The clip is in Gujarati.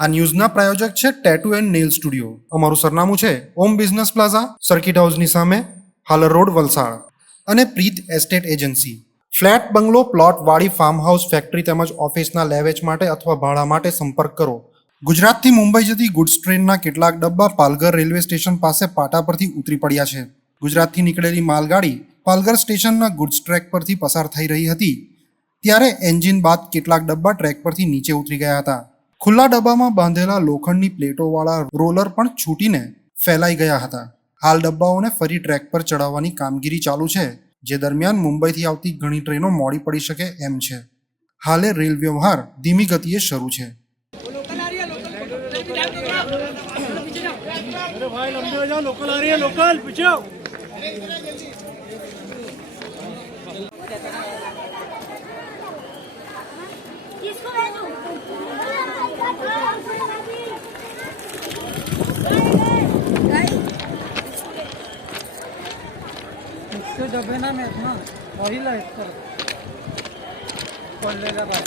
આ ન્યૂઝના પ્રાયોજક છે ટેટુ એન્ડ નેલ સ્ટુડિયો. અમારું સરનામું છે ઓમ બિઝનેસ પ્લાઝા, સર્કિટ હાઉસની સામે, હાલર રોડ, વલસાડ. અને પ્રીત એસ્ટેટ એજન્સી. ફ્લેટ, બંગલો, પ્લોટ, વાડી, ફાર્મ હાઉસ, ફેક્ટરી તેમજ ઓફિસના લે વેચ માટે અથવા ભાડા માટે સંપર્ક કરો. ગુજરાતથી મુંબઈ જતી ગુડ્સ ટ્રેનના કેટલાક ડબ્બા પાલઘર રેલવે સ્ટેશન પાસે પાટા પરથી ઉતરી પડ્યા છે. ગુજરાતથી નીકળેલી માલગાડી પાલઘર સ્ટેશનના ગુડ્સ ટ્રેક પરથી પસાર થઈ રહી હતી ત્યારે એન્જિન બાદ કેટલાક ડબ્બા ટ્રેક પરથી નીચે ઉતરી ગયા હતા. ખુલ્લા ડબ્બામાં બાંધેલા લોખંડની પ્લેટોવાળા રોલર પણ છૂટીને ફેલાઈ ગયા હતા. હાલ ડબ્બાઓને ફરી ટ્રેક પર ચડાવવાની કામગીરી ચાલુ છે, જે દરમિયાન મુંબઈથી આવતી ઘણી ટ્રેનો મોડી પડી શકે એમ છે. હાલે રેલ વ્યવહાર ધીમી ગતિએ શરૂ છે. भाई लंबे हो जाओ, लोकल आ रही है, लोकल पीछे आओ। किसको भेजूं? इसके डब्बे ना में ना वही लाइट पर खोल लेगा भाई.